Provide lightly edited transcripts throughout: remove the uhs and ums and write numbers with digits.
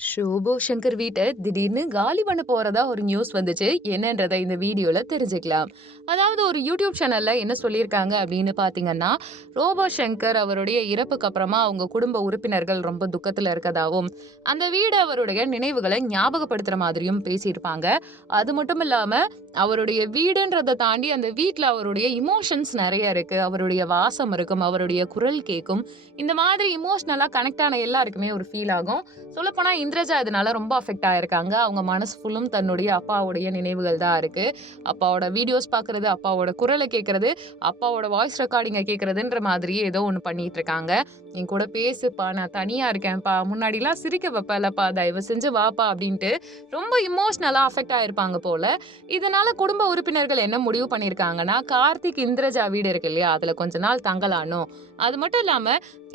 ஷோபோ சங்கர் வீட்டை திடீர்னு காலி பண்ண போறதா ஒரு நியூஸ் வந்துச்சு. என்னன்றதை இந்த வீடியோல தெரிஞ்சுக்கலாம். அதாவது ஒரு யூடியூப் சேனல்ல என்ன சொல்லியிருக்காங்க அப்படின்னு பாத்தீங்கன்னா, ரோபோ சங்கர் அவருடைய இறப்புக்கு அப்புறமா அவங்க குடும்ப உறுப்பினர்கள் ரொம்ப துக்கத்துல இருக்கதாவும், அந்த வீடு அவருடைய நினைவுகளை ஞாபகப்படுத்துற மாதிரியும் பேசியிருப்பாங்க. அது மட்டும் இல்லாம அவருடைய வீடுன்றதை தாண்டி அந்த வீட்ல அவருடைய இமோஷன்ஸ் நிறைய இருக்கு, அவருடைய வாசம் இருக்கும், அவருடைய குரல் கேட்கும். இந்த மாதிரி இமோஷனலா கனெக்ட் ஆன எல்லாருக்குமே ஒரு ஃபீல் ஆகும். சொல்லப்போனா இந்திரஜா இதனால ரொம்ப அஃபெக்ட் ஆயிருக்காங்க. அவங்க மனசு ஃபுல்லும் தன்னுடைய அப்பாவுடைய நினைவுகள் தான் இருக்கு. அப்பாவோட வீடியோஸ் பார்க்கறது, அப்பாவோட குரலை கேட்கறது, அப்பாவோட வாய்ஸ் ரெக்கார்டிங்க கேட்கறதுன்ற மாதிரியே ஏதோ ஒண்ணு பண்ணிட்டு இருக்காங்க. "என் கூட பேசுப்பா, நான் தனியா இருக்கேன்ப்பா, முன்னாடிலாம் சிரிக்க வைப்பேன்லப்பா, தயவு செஞ்சு வாப்பா" அப்படின்ட்டு ரொம்ப இமோஷனலா அஃபெக்ட் ஆயிருப்பாங்க போல. இதனால குடும்ப உறுப்பினர்கள் என்ன முடிவு பண்ணியிருக்காங்கன்னா, கார்த்திக் இந்திரஜா வீடு இருக்கு இல்லையா, அதுல கொஞ்ச நாள் தங்கலானும். அது மட்டும் இல்லாம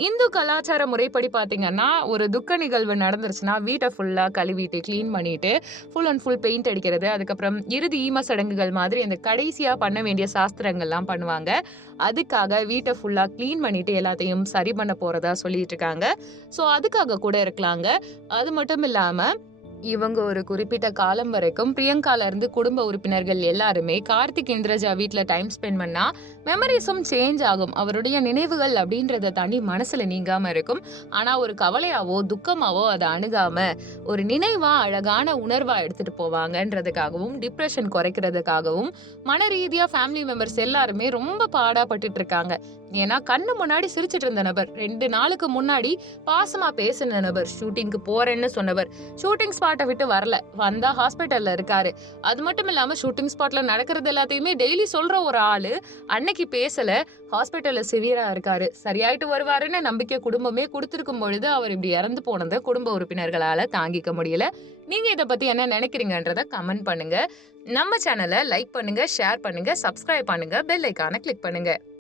இந்து கலாச்சார முறைப்படி பாத்தீங்கன்னா, ஒரு துக்க நிகழ்வு நடந்துருச்சுன்னா வீட்டை ஃபுல்லா கழுவிட்டு கிளீன் பண்ணிட்டு ஃபுல் அண்ட் ஃபுல் பெயிண்ட் அடிக்கிறது, அதுக்கப்புறம் இறுதி ஈம சடங்குகள் மாதிரி அந்த கடைசியா பண்ண வேண்டிய சாஸ்திரங்கள்லாம் பண்ணுவாங்க. அதுக்காக வீட்டை ஃபுல்லா கிளீன் பண்ணிட்டு எல்லாத்தையும் சரி பண்ண போறதா சொல்லிட்டு இருக்காங்க. ஸோ அதுக்காக கூட இருக்கலாங்க. அது மட்டும் இல்லாம இவங்க ஒரு குறிப்பிட்ட காலம் வரைக்கும் பிரியங்கால இருந்து குடும்ப உறுப்பினர்கள் எல்லாருமே கார்த்திக் இந்திரஜா வீட்ல டைம் ஸ்பெண்ட் பண்ணா மெமரிஸும் சேஞ்ச் ஆகும். அவருடைய நினைவுகள் அப்படின்றத தாண்டி மனசுல நீங்காம இருக்கும். ஆனா ஒரு கவலையாவோ துக்கமாவோ அதை அணுகாம ஒரு நினைவா அழகான உணர்வா எடுத்துட்டு போவாங்கன்றதுக்காகவும், டிப்ரெஷன் குறைக்கிறதுக்காகவும் மன ரீதியா ஃபேமிலி மெம்பர்ஸ் எல்லாருமே ரொம்ப பாடாப்பட்டுட்டு இருக்காங்க. ஏன்னா கண்ணு முன்னாடி சிரிச்சிட்டு இருந்த நபர், 2 நாளுக்கு முன்னாடி பாசமா பேசின நபர், ஷூட்டிங்க்கு போறேன்னு சொன்னவர், ஷூட்டிங் ஸ்பாட்டை விட்டு வரல, வந்தா ஹாஸ்பிட்டல்ல இருக்காரு. அது மட்டும் இல்லாம ஷூட்டிங் ஸ்பாட்ல நடக்கிறது எல்லாத்தையுமே டெய்லி சொல்ற ஒரு ஆளு அன்னைக்கு பேசல, ஹாஸ்பிட்டல்ல சிவியரா இருக்காரு, சரியாயிட்டு வருவாருன்னு நம்பிக்கை குடும்பமே கொடுத்திருக்கும் பொழுது அவர் இப்படி இறந்து போனதை குடும்ப உறுப்பினர்களால தாங்கிக்க முடியல. நீங்க இதை பத்தி என்ன நினைக்கிறீங்கன்றத கமெண்ட் பண்ணுங்க. நம்ம சேனலை லைக் பண்ணுங்க, ஷேர் பண்ணுங்க, சப்ஸ்கிரைப் பண்ணுங்க, பெல் ஐக்கானை கிளிக் பண்ணுங்க.